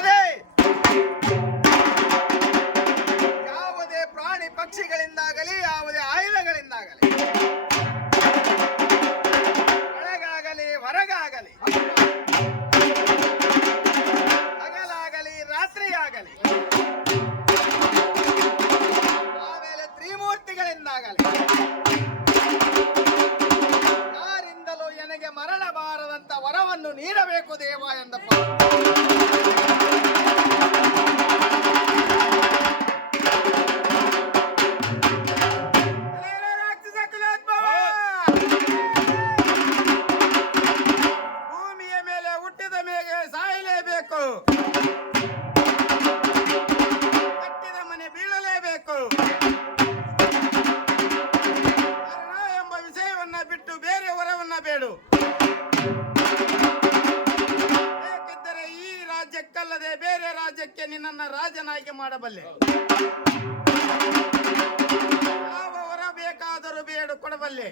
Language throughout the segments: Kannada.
ಅಲ್ಲದೆ ಯಾವುದೇ ಪ್ರಾಣಿ ಪಕ್ಷಿಗಳಿಂದಾಗಲಿ ಯಾವುದೇ ಆಯುಧಗಳಿಂದಾಗಲಿ ಒಳಗಾಗಲಿ ಹೊರಗಾಗಲಿ ಹಗಲಾಗಲಿ ರಾತ್ರಿಯಾಗಲಿ ಆಮೇಲೆ ತ್ರಿಮೂರ್ತಿಗಳಿಂದಾಗಲಿ ಯಾರಿಂದಲೂ ನನಗೆ ಮರಣ ಬಾರದಂತ ವರವನ್ನು ನೀಡಬೇಕು ದೇವ ಎಂದಪ್ಪ. ಭೂಮಿಯ ಮೇಲೆ ಹುಟ್ಟಿದ ಮೇಲೆ ಸಾಯಲೇಬೇಕು, ಕಟ್ಟಿದ ಮನೆ ಬೀಳಲೇಬೇಕು. ಮರಣ ಎಂಬ ವಿಷಯವನ್ನ ಬಿಟ್ಟು ಬೇರೆ ವರವನ್ನ ಬೇಡು. ಬೇಕಿದ್ದರೆ ಈ ರಾಜ್ಯಕ್ಕಲ್ಲದೆ ಬೇರೆ ರಾಜ್ಯಕ್ಕೆ ನಿನ್ನನ್ನು ರಾಜನಾಗಿ ಮಾಡಬಲ್ಲೆ. ಯಾವ ವರ ಬೇಕಾದರೂ ಬೇಡು ಕೊಡಬಲ್ಲೆ.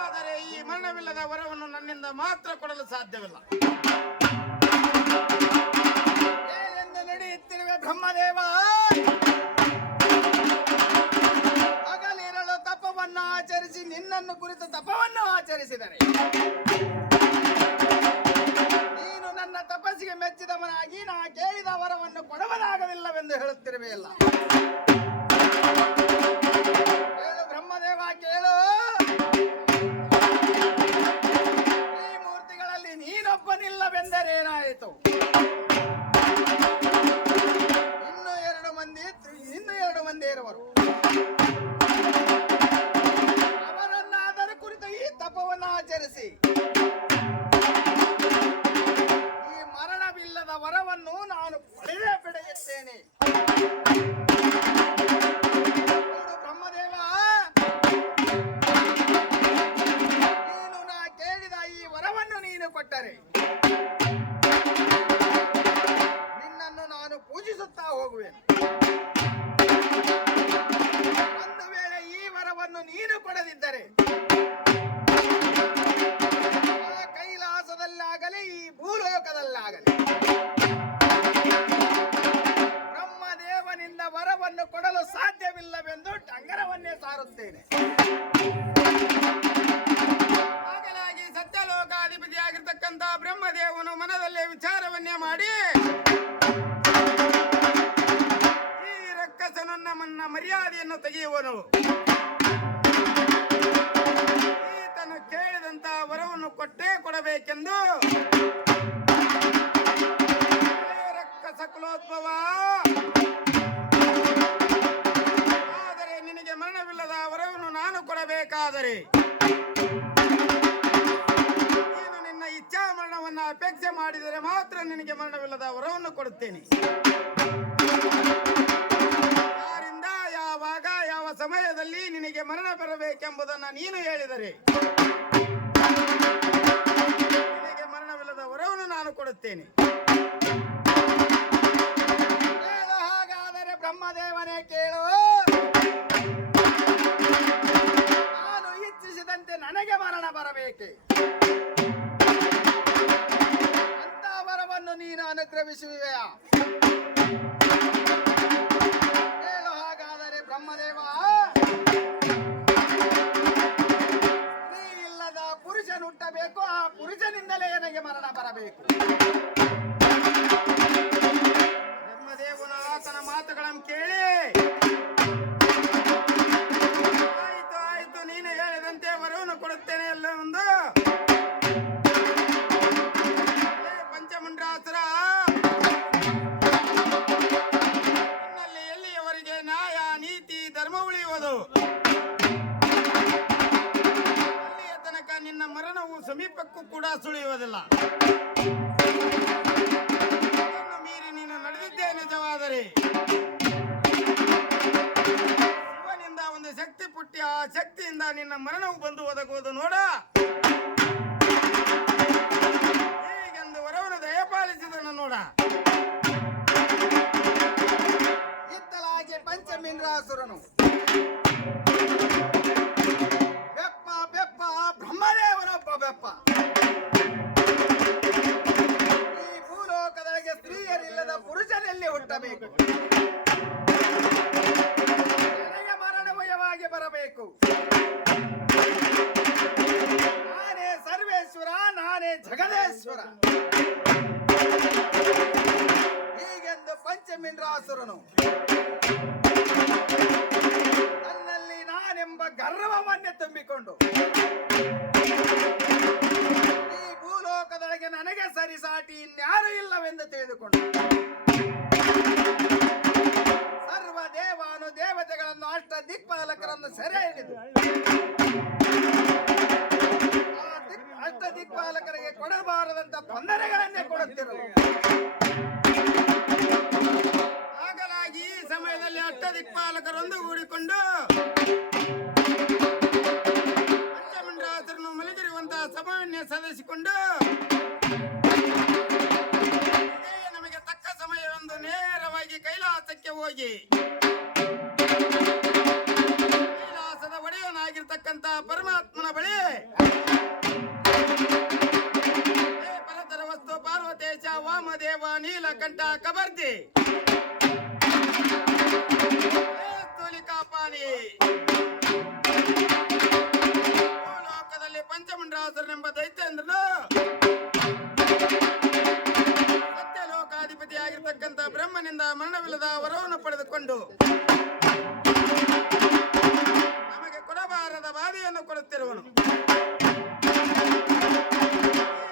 ಆದರೆ ಈ ಮರಣವಿಲ್ಲದ ವರವನ್ನು ನನ್ನಿಂದ ಮಾತ್ರ ಕೊಡಲು ಸಾಧ್ಯವಿಲ್ಲ. ಏನೆಂದು ನಡೆಯುತ್ತಿರುವೆ ಬ್ರಹ್ಮದೇವ? ಹಗಲಿರಲು ತಪವನ್ನು ಆಚರಿಸಿ ನಿನ್ನನ್ನು ಕುರಿತು ತಪವನ್ನು ಆಚರಿಸಿದರೆ ನೀನು ನನ್ನ ತಪಸ್ಸಿಗೆ ಮೆಚ್ಚಿದವನಾಗಿ ನಾ ಕೇಳಿದ ವರವನ್ನು ಕೊಡುವುದಾಗಲಿಲ್ಲವೆಂದು ಹೇಳುತ್ತಿರುವೆಯಲ್ಲ. ಕೇಳು ಬ್ರಹ್ಮದೇವ, ಕೇಳು. ಈ ಮೂರ್ತಿಗಳಲ್ಲಿ ನೀನೊಬ್ಬನಿಲ್ಲವೆಂದರೇನಾಯಿತು? ಇನ್ನೂ ಎರಡು ಮಂದಿ ಇರುವರು. ಅವರನ್ನಾದರ ಕುರಿತು ಈ ತಪವನ್ನು ಆಚರಿಸಿ ಈ ಮರಣವಿಲ್ಲದ ವರವನ್ನು ನಾನು ಪಡೆದೇ ಬಿಡುತ್ತೇನೆ. ಬ್ರಹ್ಮದೇವ, ನೀನು ನಾ ಕೇಳಿದ ಈ ವರವನ್ನು ನೀನು ಕೊಟ್ಟರೆ ನಿನ್ನನ್ನು ನಾನು ಪೂಜಿಸುತ್ತಾ ಹೋಗುವೆನು. ಒಂದು ವೇಳೆ ಈ ವರವನ್ನು ನೀನು ಕೊಡದಿದ್ದರೆ ಕೈಲಾಸದಲ್ಲಾಗಲಿ ಈ ಭೂಲೋಕದಲ್ಲಾಗಲಿ ಬ್ರಹ್ಮದೇವನಿಂದ ವರವನ್ನು ಕೊಡಲು ಸಾಧ್ಯವಿಲ್ಲವೆಂದು ಡಂಗರವನ್ನೇ ಸಾರುತ್ತೇನೆ. ಹಾಗಾಗಿ ಸತ್ಯಲೋಕಾಧಿಪತಿಯಾಗಿರ್ತಕ್ಕಂಥ ಬ್ರಹ್ಮದೇವನು ಮನದಲ್ಲೇ ವಿಚಾರವನ್ನೇ ಮಾಡಿ ಈ ರಕ್ಕಸನು ನಮ್ಮನ್ನ ಮರ್ಯಾದೆಯನ್ನು ತೆಗೆಯುವನು. ಈತನು ಕೇಳಿದಂತ ವರವನ್ನು ಕೊಟ್ಟೇ ಕೊಡಬೇಕೆಂದು ರಕ್ಕಸ ಕುಲೋದ್ಭವ. ಆದರೆ ನಿನಗೆ ಮರಣವಿಲ್ಲದ ವರವನ್ನು ನಾನು ಕೊಡಬೇಕಾದರೆ ನೀನು ನಿನ್ನ ಇಚ್ಛಾ ಮರಣವನ್ನು ಅಪೇಕ್ಷೆ ಮಾಡಿದರೆ ಮಾತ್ರ ನಿನಗೆ ಮರಣವಿಲ್ಲದ ವರವನ್ನು ಕೊಡುತ್ತೇನೆ. ಯಾರಿಂದ, ಯಾವಾಗ, ಯಾವ ಸಮಯದಲ್ಲಿ ನಿನಗೆ ಮರಣ ಬರಬೇಕೆಂಬುದನ್ನು ನೀನು ಹೇಳಿದರೆ ನಿನಗೆ ಮರಣವಿಲ್ಲದ ವರವನ್ನು ನಾನು ಕೊಡುತ್ತೇನೆ. ಹಾಗಾದರೆ ಬ್ರಹ್ಮದೇವನೇ ಕೇಳು. ನಾನು ಇಚ್ಛಿಸಿದಂತೆ ನನಗೆ ಮರಣ ಬರಬೇಕೆ? ಅಂತ ವರವನ್ನು ನೀನು ಅನುಗ್ರಹಿಸುವೆಯಾ? ಹೇಳು ಹಾಗಾದರೆ ಬ್ರಹ್ಮದೇವ. ಸ್ತ್ರೀ ಇಲ್ಲದ ಪುರುಷನು ಹುಟ್ಟಬೇಕು, ಆ ಪುರುಷನಿಂದಲೇ ನನಗೆ ಮರಣ ಬರಬೇಕು. ಬ್ರಹ್ಮದೇವನ ಆತನ ಮಾತುಗಳನ್ನು ಕೇಳಿ ಆಯ್ತು ಆಯ್ತು, ನೀನು ಹೇಳಿದಂತೆ ವರವನ್ನು ಕೊಡುತ್ತೇನೆ ಎಲ್ಲ ಒಂದು ಪಂಚಮುಂಡ್ರಾಸುರ, ನಿನ್ನಲ್ಲಿ ಎಲ್ಲಿಯವರೆಗೆ ನ್ಯಾಯ ನೀತಿ ಧರ್ಮ ಉಳಿಯುವುದು ಅಲ್ಲಿಯ ತನಕ ನಿನ್ನ ಮರಣವು ಸಮೀಪಕ್ಕೂ ಕೂಡ ಸುಳಿಯುವುದಿಲ್ಲ. ಅದನ್ನು ಮೀರಿ ನೀನು ನಡೆದಿದ್ದೇ ನಿಜವಾದರೆ ಶಿವನಿಂದ ಒಂದು ಶಕ್ತಿ ಪುಟ್ಟಿ, ಆ ಶಕ್ತಿಯಿಂದ ನಿನ್ನ ಮರಣವು ಬಂದು ಒದಗುವುದು ನೋಡ. ಹೀಗೆಂದು ವರವನ್ನು ದಯಪಾಲಿಸಿದನು ನೋಡ. ಇತ್ತಲಾಗಿ ಪಂಚಮೀಂದ್ರಾಸುರನು ಬೆಪ್ಪ ಬೆಪ್ಪ ಬ್ರಹ್ಮದೇವನೊಬ್ಬ ಬೆಪ್ಪ ಹುಟ್ಟಬೇಕು, ನನಗೆ ಮರಣಮಯವಾಗಿ ಬರಬೇಕು. ನಾನೇ ಸರ್ವೇಶ್ವರ, ನಾನೇ ಜಗದೇಶ್ವರ ಹೀಗೆಂದು ಪಂಚಮಿಂದ್ರಾಸುರನು ನನ್ನಲ್ಲಿ ನಾನೆಂಬ ಗರ್ವವನ್ನೇ ತುಂಬಿಕೊಂಡು ಈ ಭೂಲೋಕದೊಳಗೆ ನನಗೆ ಸರಿಸಾಟಿ ಇನ್ಯಾರೂ ಇಲ್ಲವೆಂದು ತಿಳಿದುಕೊಂಡು ಸರ್ವ ದೇವಾನು ದೇವತೆಗಳನ್ನು ಅಷ್ಟ ದಿಕ್ಪಾಲಕರನ್ನು ಸೆರೆ ಹಿಡಿದು ಅಷ್ಟ ದಿಕ್ಪಾಲಕರಿಗೆ ಕೊಡಬಾರದಂತ ತೊಂದರೆಗಳನ್ನೇ ಕೊಡುತ್ತಿರು. ಹಾಗಾಗಿ ಈ ಸಮಯದಲ್ಲಿ ಅಷ್ಟ ದಿಕ್ಪಾಲಕರೊಂದು ಗೂಡಿಕೊಂಡು ಪಂಚಮಂಡಲಾಸುರನು ಮಲಗಿರುವಂತಹ ಸಭೆಯನ್ನೇ ಸಲ್ಲಿಸಿಕೊಂಡು ಇದೇ ನಮಗೆ ತಕ್ಕ ಸಮಯವೆಂದು ನೇರವಾಗಿ ಕೈಲಾಸಕ್ಕೆ ಹೋಗಿ ಕೈಲಾಸದ ಒಡೆಯನಾಗಿರ್ತಕ್ಕಂಥ ಪರಮಾತ್ಮನ ಬಳಿ ಪರತರ ವಸ್ತು ಪಾರ್ವತೇಶ ವಾಮದೇವ ನೀಲಕಂಠ ಕಬರ್ದಿ ಕಾಪಾನಿ ಭೂಲೋಕದಲ್ಲಿ ಪಂಚಮಂಡಲಾಸುರನೆಂಬ ದೈತ್ಯೇಂದ್ರನು ಸತ್ಯಲೋಕಾಧಿಪತಿಯಾಗಿರ್ತಕ್ಕಂಥ ಬ್ರಹ್ಮನಿಂದ ಮರಣವಿಲ್ಲದ ವರವನ್ನು ಪಡೆದುಕೊಂಡು ನಮಗೆ ಕೊಡಬಾರದ ಬಾಧೆಯನ್ನು ಕೊಡುತ್ತಿರುವನು.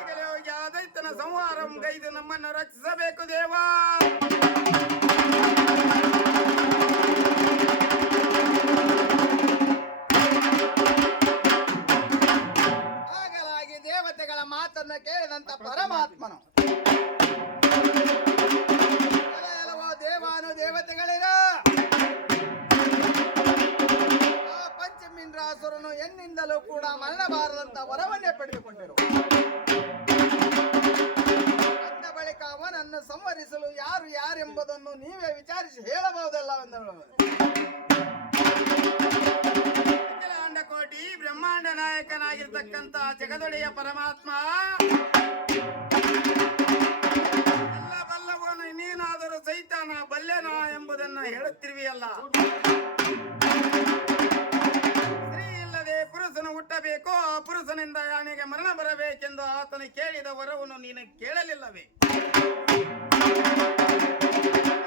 ಈಗಲೇ ಹೋಗಿ ಆ ದೈತ್ಯನ ಸಂಹಾರಂ ಗೈದು ನಮ್ಮನ್ನು ರಕ್ಷಿಸಬೇಕು ದೇವಾ. ಹಾಗಾಗಿ ದೇವತೆಗಳ ಮಾತನ್ನು ಕೇಳಿದಂತ ಪರಮಾತ್ಮನು ಎಲ್ಲವೋ ದೇವಾನು ದೇವತೆಗಳಿರ ಆ ಪಂಚಮಿಂದ್ರಾಸುರನು ಎನ್ನಿಂದಲೂ ಕೂಡ ಮರಣಬಾರದಂತ ವರವನ್ನೇ ಪಡೆದುಕೊಂಡಿರು. ಅಂದ ಬಳಿಕ ಅವನನ್ನು ಸಂಹರಿಸಲು ಯಾರು ಯಾರೆಂಬುದನ್ನು ನೀವೇ ವಿಚಾರಿಸಿ ಹೇಳಬಹುದಲ್ಲವೆಂದು ಅಖಿಲಾಂಡ ಕೋಟಿ ಬ್ರಹ್ಮಾಂಡ ನಾಯಕನಾಗಿರ್ತಕ್ಕಂಥ ಜಗದೊಡೆಯ ಪರಮಾತ್ಮ ಎಲ್ಲ ಬಲ್ಲವನು ನೀನಾದರೂ ಸೈತಾನ ಬಲ್ಲೆನ ಎಂಬುದನ್ನು ಹೇಳುತ್ತಿರುವೆಯಲ್ಲ. ಸ್ತ್ರೀ ಇಲ್ಲದೆ ಪುರುಷನು ಹುಟ್ಟಬೇಕು, ಆ ಪುರುಷನಿಂದ ಯಾನಿಗೆ ಮರಣ ಬರಬೇಕೆಂದು ಆತನು ಕೇಳಿದ ವರವನ್ನು ನೀನು ಕೇಳಲಿಲ್ಲವೇ?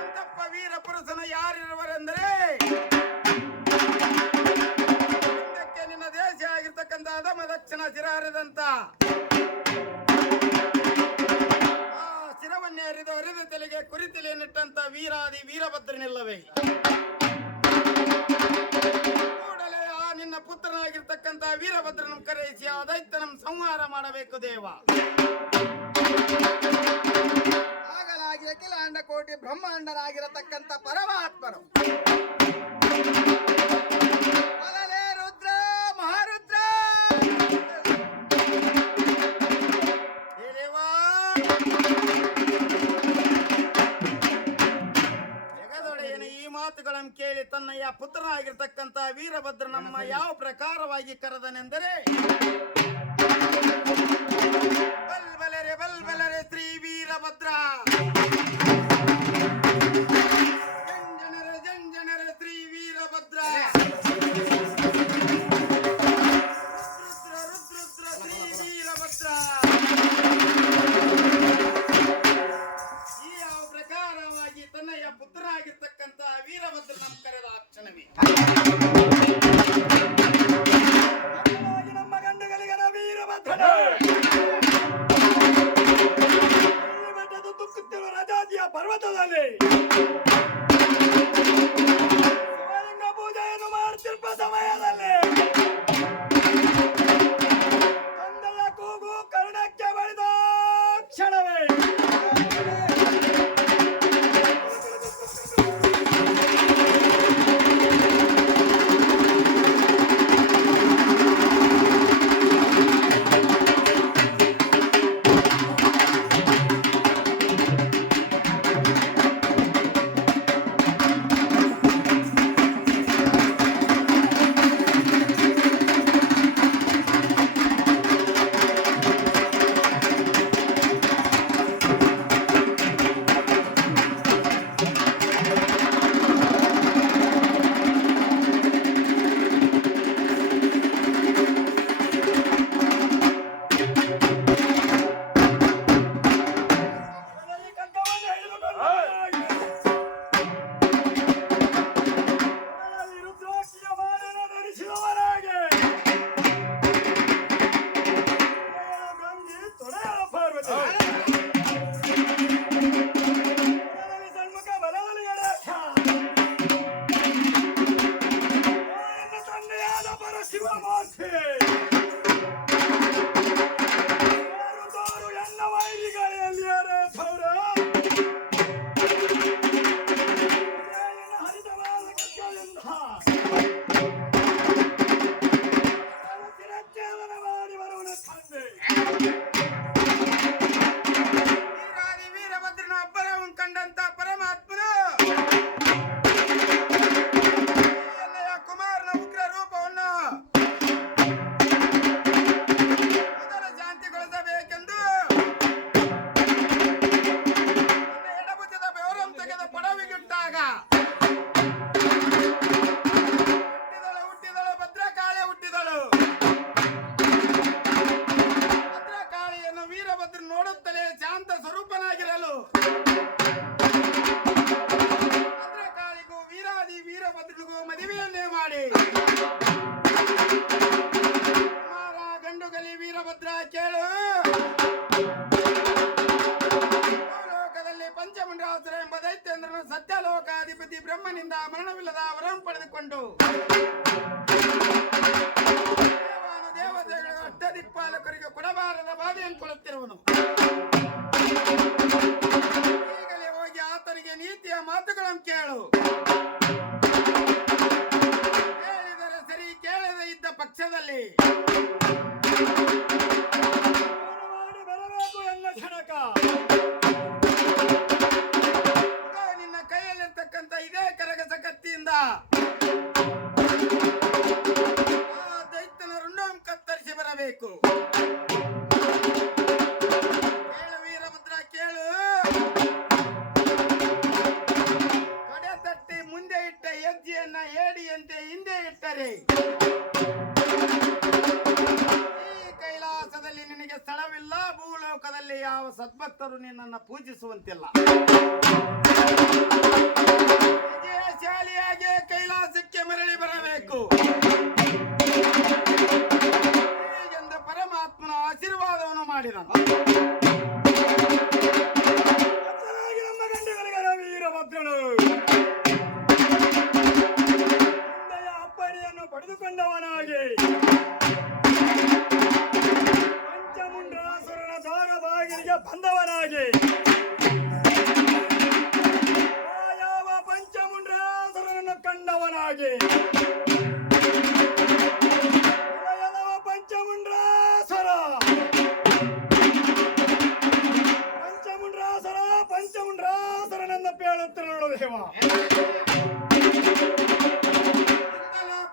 ಅಂತಪ್ಪ ವೀರ ಪುರುಷನು ಯಾರಿರುವರೆಂದರೆ ನಿನ್ನ ದೇಶ ಆಗಿರ್ತಕ್ಕಂಥ ಅಧಮ ದಕ್ಷಿಣ ಶಿರಾರದಂತ ಆ ಶಿರವನ್ನೇ ಹರಿದ ತಲೆಗೆ ಕುರಿತಲೆಯನ್ನಿಟ್ಟಂತ ವೀರಾದಿ ವೀರಭದ್ರನಿಲ್ಲವೇ? ಕೂಡಲೇ ಆ ನಿನ್ನ ಪುತ್ರನಾಗಿರ್ತಕ್ಕಂಥ ವೀರಭದ್ರನ ಕರೆಯಿಸಿ ಆ ದೈತ್ಯನ ಸಂಹಾರ ಮಾಡಬೇಕು ದೇವ. ಹಾಗಾಗಿ ಅಖಿಲಾಂಡ ಕೋಟಿ ಬ್ರಹ್ಮಾಂಡನಾಗಿರತಕ್ಕಂಥ ಪರಮಾತ್ಮನು ಮೊದಲೇ ರುದ್ರ ಮಹಾರುದ್ರ ಜಗದೊಡೆಯನ ಈ ಮಾತುಗಳನ್ನು ಕೇಳಿ ತನ್ನಯ್ಯ ಪುತ್ರನಾಗಿರ್ತಕ್ಕಂಥ ವೀರಭದ್ರ ನಮ್ಮ ಯಾವ ಪ್ರಕಾರವಾಗಿ ಕರೆದನೆಂದರೆ ಬಲ್ಬಲರೆ ಶ್ರೀ ವೀರಭದ್ರ, ಜಂಜನರ ಶ್ರೀ ವೀರಭದ್ರ, ರುದ್ರ ಶ್ರೀ ವೀರಭದ್ರ. ಈ ಯಾವ ಪ್ರಕಾರವಾಗಿ ತನ್ನಯ್ಯ ಪುತ್ರನಾಗಿರ್ತಕ್ಕಂಥ ವೀರಭದ್ರ ನಮ್ಮ ಕರೆದ ಆ ಕ್ಷಣವೇ ನಮ್ಮ ಗಂಡುಗಳಿಗನ ವೀರಭದ್ರ ಬೆಟ್ಟದ ತುಕ್ಕುತ್ತಿರುವ ರಜಾಜಿಯ ಪರ್ವತದಲ್ಲಿ ಶಿವಲಿಂಗ ಪೂಜೆಯನ್ನು ಮಾಡುತ್ತಿರುವ ಸಮಯದಲ್ಲಿ ಕಂದಳ ಕೂಗು ಕರ್ಣಕ್ಕೆ ಬಳಿದ ಕ್ಷಣವೇ ಸುತ್ತಲೇ ಶಾಂತ ಸ್ವರೂಪನಾಗಿರಲು ಭದ್ರಕಾಳಿಗೂ ವೀರಾದಿ ವೀರಭದ್ರನಿಗೂ ಮದುವೆಯನ್ನೇ ಮಾಡಿ ಕುಮಾರ ಗಂಡುಗಲಿ ವೀರಭದ್ರ ಕೇಳು, ಲೋಕದಲ್ಲಿ ಪಂಚಮುಂಡಾಸುರ ಎಂಬ ದೈತ್ಯೇಂದ್ರನು ಸತ್ಯಲೋಕಾಧಿಪತಿ ಬ್ರಹ್ಮನಿಂದ ಮರಣವಿಲ್ಲದ ವರವನ್ನು ಪಡೆದುಕೊಂಡು ದೇವತೆಗಳ ಅಷ್ಟದಿಕ್ಪಾಲಕರಿಗೆ ಕೊಡಬಾರದ ಬಾಧೆಯನ್ನು ಕೊಡುತ್ತಿರುವನು. ಈಗಲೇ ಹೋಗಿ ಆತನಿಗೆ ನೀತಿಯ ಮಾತುಗಳನ್ನು ಕೇಳು. ಕೇಳಿದರೆ ಸರಿ, ಕೇಳದೆ ಇದ್ದ ಪಕ್ಷದಲ್ಲಿ ಬರಬೇಕು ಎಲ್ಲ ಕ್ಷಣಕ. ನಿನ್ನ ಕೈಯಲ್ಲಿರ್ತಕ್ಕಂಥ ಇದೇ ಕರಗಸ ಕತ್ತಿಯಿಂದ ಆ ದೈತ್ಯನ ರುಂಡವನ್ನು ಕತ್ತರಿಸಿ ಬರಬೇಕು. ಕೇಳು ವೀರಭದ್ರ ಕೇಳು, ಕಡೆ ತಟ್ಟಿ ಮುಂದೆ ಇಟ್ಟ ಹೆಜ್ಜೆಯನ್ನ ಏಡಿಯಂತೆ ಹಿಂದೆ ಇಟ್ಟರೆ ಈ ಕೈಲಾಸದಲ್ಲಿ ನಿನಗೆ ಸ್ಥಳವಿಲ್ಲ, ಭೂಲೋಕದಲ್ಲಿ ಯಾವ ಸದ್ಭಕ್ತರು ನಿನ್ನನ್ನು ಪೂಜಿಸುವಂತಿಲ್ಲ. ವಿಜಯಶಾಲಿಯಾಗಿ ಕೈಲಾಸಕ್ಕೆ ಮರಳಿ ಬರಬೇಕು. ಹೀಗೆಂದು ಪರಮಾತ್ಮನ ಆಶೀರ್ವಾದವನ್ನು ಮಾಡಿದನು. ನಮ್ಮ ಗಂಡುಗಳಿಗರ ವೀರಭದ್ರನು ತಂದೆಯ ಅಪ್ಪಣೆಯನ್ನು ಪಡೆದುಕೊಂಡವನಾಗಿ ಪಂಚಮುಂಡಾಸುರನ ದ್ವಾರ ಬಾಗಿಲಿಗೆ ಬಂದವನಾಗಿ ಯಾವ ಪಂಚಮುಂಡಾಸುರನನ್ನು ಕಂಡವನಾಗಿ ಪಂಚಮುಂಡಾಸುರ ಪಂಚಮುಂಡಾಸುರ ಪಂಚಮುಂಡಾಸುರನೆಂದು ಹೇಳುತ್ತಿರುವ ದೇವ.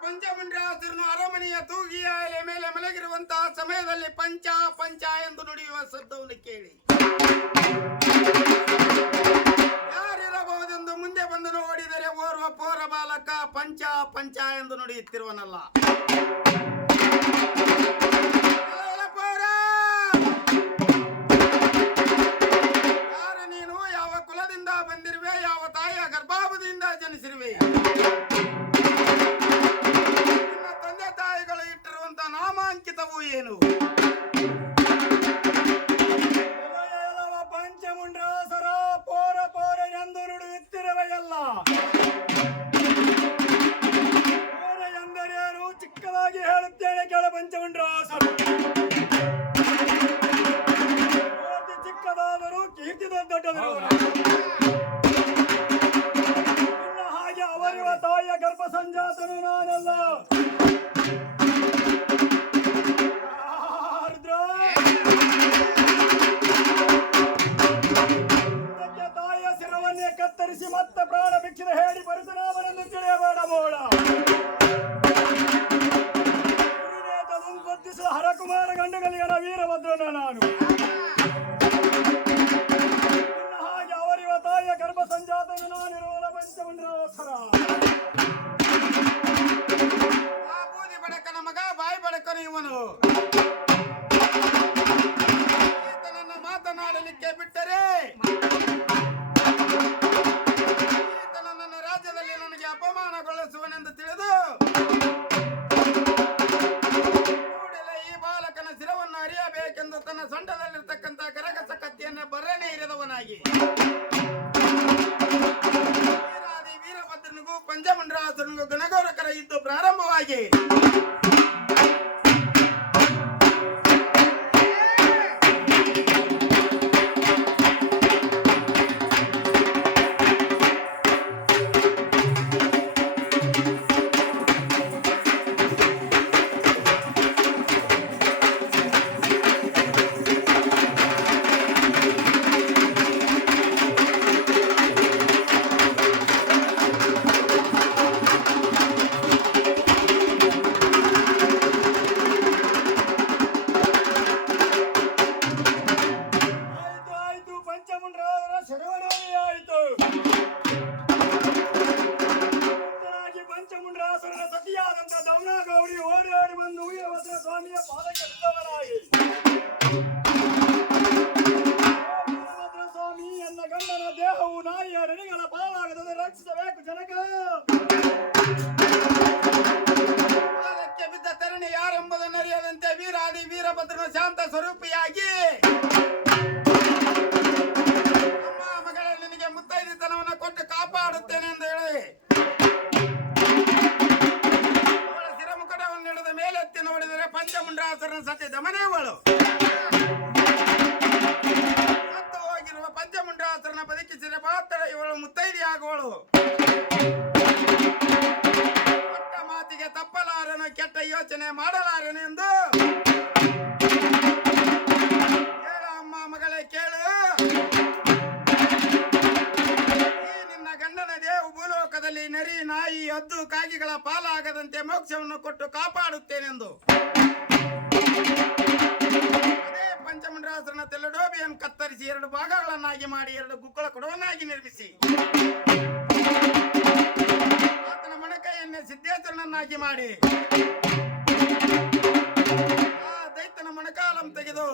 ಪಂಚಮುಂಡಾಸುರನು ಅರಮನೆಯ ತೂಗಿಯ ಎಲೆ ಮೇಲೆ ಮಲಗಿರುವಂತಹ ಸಮಯದಲ್ಲಿ ಪಂಚ ಪಂಚ ಎಂದು ನುಡಿಯುವ ಶಬ್ದವನ್ನು ಕೇಳಿ ಯಾರಿರಬಹುದೆಂದು ಮುಂದೆ ಬಂದು ನೋಡಿದರೆ ಓರ್ವ ಪೋರ ಬಾಲಕ ಪಂಚ ಪಂಚ ಎಂದು ನುಡಿಯುತ್ತಿರುವನಲ್ಲ. ಯಾರು ನೀನು? ಯಾವ ಕುಲದಿಂದ ಬಂದಿರುವೆ? ಯಾವ ತಾಯಿಯ ಗರ್ಭಾವಧಿಯಿಂದ ಜನಿಸಿರುವೆ? ನಿನ್ನ ತಂದೆ ತಾಯಿಗಳು ಇಟ್ಟಿರುವಂತ ನಾಮಾಂಕಿತವು ಏನು? ಪಂಚಮುಂಡಾಸುರ ಪೋರ ಪೋರ ಎಂದು ನುಡಿಯುತ್ತಿರುವೆಯಲ್ಲ. ಪೋರ ಎಂದರೇನು ಚಿಕ್ಕದಾಗಿ ಹೇಳುತ್ತೇನೆ ಕೇಳ. ಪಂಚಮುಂಡಾಸುರ ಕೋಟಿ ಚಿಕ್ಕದಾದರೂ ಕೀರ್ತಿ ದೊಡ್ಡದರು. ನಿನ್ನ ಹಾಗೆ ಅವರಿವ ತಾಯಿಯ ಗರ್ಭ ಸಂಜಾತನು ನಾನಲ್ಲ. ತಾಯಿಯ ಶಿರವನ್ನೇ ಕತ್ತರಿಸಿ ಮತ್ತೆ ಪ್ರಾಣ ಭಿಕ್ಷೆ ಹೇಳಿ ಪರಶುರಾಮನನ್ನು ತಿಳಿಯಬೇಡ ಮೋಡ. ಗೊತ್ತಿಸಿದ ಹರಕುಮಾರ ಗಂಡುಗಳಿಗರ ವೀರಭದ್ರನ ನಾನು. ನಿನ್ನ ಹಾಗೆ ಅವರಿವ ತಾಯಿಯ ಗರ್ಭ ಸಂಜಾತನು ನಾನಿರೋಲ ಪಂಚಮುಂಡಾಸುರ. ಆ ಬೂದಿ ಬಡಕನ ಮಗ ಬಾಯಿ ಬಡಕನು ಇವನು. ಈತನನ್ನು ಮಾತನಾಡಲಿಕ್ಕೆ ಬಿಟ್ಟರೆ ಈತನ ನನ್ನ ರಾಜ್ಯದಲ್ಲಿ ನನಗೆ ಅಪಮಾನಗೊಳಿಸುವನೆಂದು ತಿಳಿದು ಕೂಡಲೇ ಈ ಬಾಲಕನ ಶಿರವನ್ನು ಅರಿಯಬೇಕೆಂದು ತನ್ನ ಸೊಂಟದಲ್ಲಿರ್ತಕ್ಕಂಥ ಕರಗಸ ಕತ್ತಿಯನ್ನು ಬರನೇ ಇರಿದವನಾಗಿ ವೀರಾದಿ ವೀರಭದ್ರನಿಗೂ ಪಂಚಮುಂಡಾಸುರನಿಗೂ ಗಣಗೋರಕರ ಯುದ್ಧ ಪ್ರಾರಂಭವಾಗಿ ಇವರನ್ನ ಬದುಕಿಸಿದರೆ ಮಾತ್ರ ಇವಳು ಮುತ್ತೈದೆ ಆಗುವಳು. ಕೊಟ್ಟ ಮಾತಿಗೆ ತಪ್ಪಲಾರನು, ಕೆಟ್ಟ ಯೋಚನೆ ಮಾಡಲಾರನು ಎಂದು ಕೇಳು ಅಮ್ಮ ಮಗಳೇ ಕೇಳು. ಈ ನಿನ್ನ ಗಂಡನ ದೇವು ಭೂಲೋಕದಲ್ಲಿ ನರಿ, ನಾಯಿ, ಹದ್ದು, ಕಾಗಿಗಳ ಪಾಲಾಗದಂತೆ ಮೋಕ್ಷವನ್ನು ಕೊಟ್ಟು ಕಾಪಾಡುತ್ತೇನೆಂದು ಅದೇ ಪಂಚಮಂಡರಾಸುರನ ತೆಲ್ಲಡೋಬಿಯನ್ನು ಕತ್ತರಿಸಿ 2 ಭಾಗಗಳನ್ನಾಗಿ ಮಾಡಿ 2 ಗುಕ್ಕಳ ಕೊಡವನ್ನಾಗಿ ನಿರ್ಮಿಸಿ ಆತನ ಮೊಣಕೈಯನ್ನೇ ಸಿದ್ದೇಶ್ವರನನ್ನಾಗಿ ಮಾಡಿ ಆ ದೈತ್ಯನ ಮೊಣಕಾಲಂ ತೆಗೆದು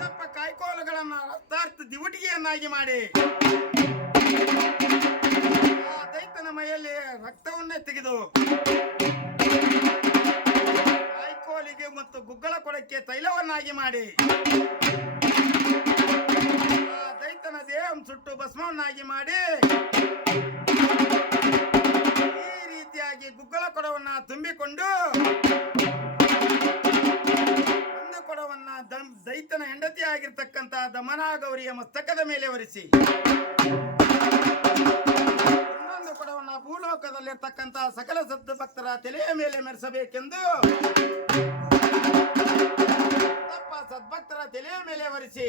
ದಪ್ಪ ಕಾಯ್ಕೋಲುಗಳನ್ನ ರಕ್ತಾರ್ಥ ದಿವುಟಿಗೆಯನ್ನಾಗಿ ಮಾಡಿ ಆ ದೈತ್ಯನ ಮೈಯಲ್ಲಿ ರಕ್ತವನ್ನೇ ತೆಗೆದು ಕಾಯ್ಕೋಲಿಗೆ ಮತ್ತು ಗುಗ್ಗಳ ಕೊಡಕ್ಕೆ ತೈಲವನ್ನಾಗಿ ಮಾಡಿ ಆ ದೈತ್ಯನ ದೇಹ ಸುಟ್ಟು ಭಸ್ಮವನ್ನಾಗಿ ಮಾಡಿ ಈ ರೀತಿಯಾಗಿ ಗುಗ್ಗಳ ಕೊಡವನ್ನ ತುಂಬಿಕೊಂಡು ಒಂದು ಕೊಡವನ್ನ ದೈತ್ಯನ ಹೆಂಡತಿ ಆಗಿರ್ತಕ್ಕಂತ ದಮನಾಗೌರಿಯ ಮಸ್ತಕದ ಮೇಲೆ ಒರೆಸಿ ಇನ್ನೊಂದು ಕೊಡವನ್ನ ಭೂಲೋಕದಲ್ಲಿರ್ತಕ್ಕಂತ ಸಕಲ ಸದ್ದು ಭಕ್ತರ ತಲೆಯ ಮೇಲೆ ಮೆರೆಸಬೇಕೆಂದು ತಪ್ಪ ಸದ್ಭಕ್ತರ ತಲೆಯ ಮೇಲೆ ಒರೆಸಿ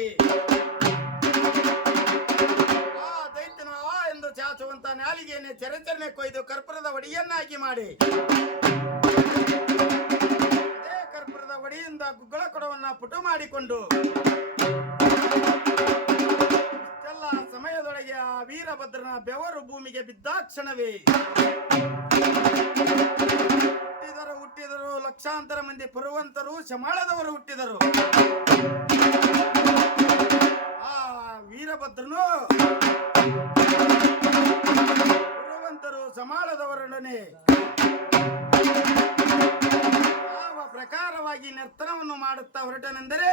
ಆ ದೈತ್ಯನ ಆ ಎಂದು ಚಾಚುವಂತ ನಾಲಿಗೆಯನ್ನೇ ಚೆರಚರಣೆ ಕೊಯ್ದು ಕರ್ಪೂರದ ಒಡಿಯನ್ನಾಗಿ ಮಾಡಿ ಅದೇ ಕರ್ಪೂರದ ಒಡಿಯಿಂದ ಗುಗ್ಗಳ ಕೊಡವನ್ನ ಪುಟು ಮಾಡಿಕೊಂಡು ಇಷ್ಟೆಲ್ಲ ಸಮಯದೊಳಗೆ ಆ ವೀರಭದ್ರನ ಬೆವರು ಭೂಮಿಗೆ ಬಿದ್ದಾಕ್ಷಣವೇ ಹುಟ್ಟಿದರು ಲಕ್ಷಾಂತರ ಮಂದಿ ಪುರುವಂತರು ಶಮಾಳದವರು ಹುಟ್ಟಿದರು. ಆ ವೀರಭದ್ರನು ಪುರುವಂತರು ಸಮಾಳದವರೊಡನೆ ಯಾವ ಪ್ರಕಾರವಾಗಿ ನರ್ತನವನ್ನು ಮಾಡುತ್ತಾ ಹೊರಟನೆಂದರೆ